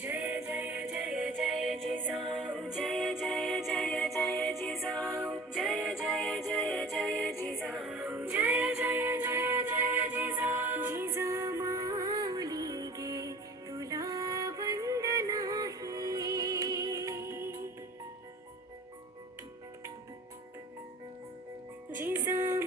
जय जय जय जय जिजाऊ जय जय जय जय जिजाऊ जय जय जय जय जिजाऊ जय जय जय जय जिजाऊ। जिजामाऊली गे तुला वंदन ही जिजामाऊली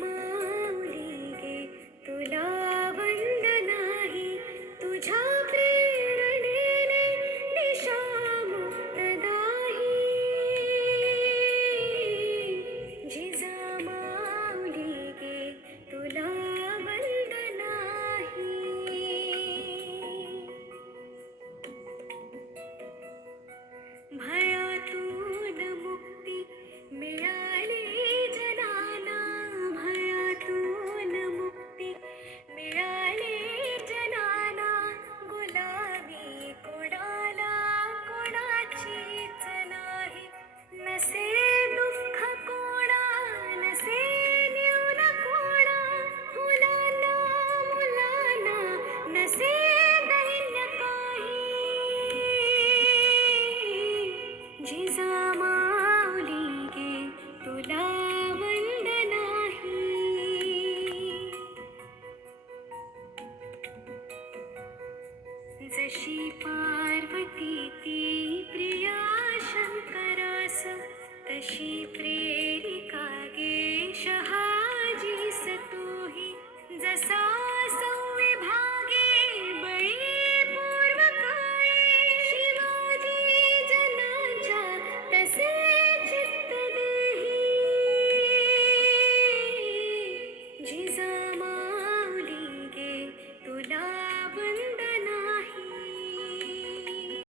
तशी पार्वती ती प्रिया शंकरास तशी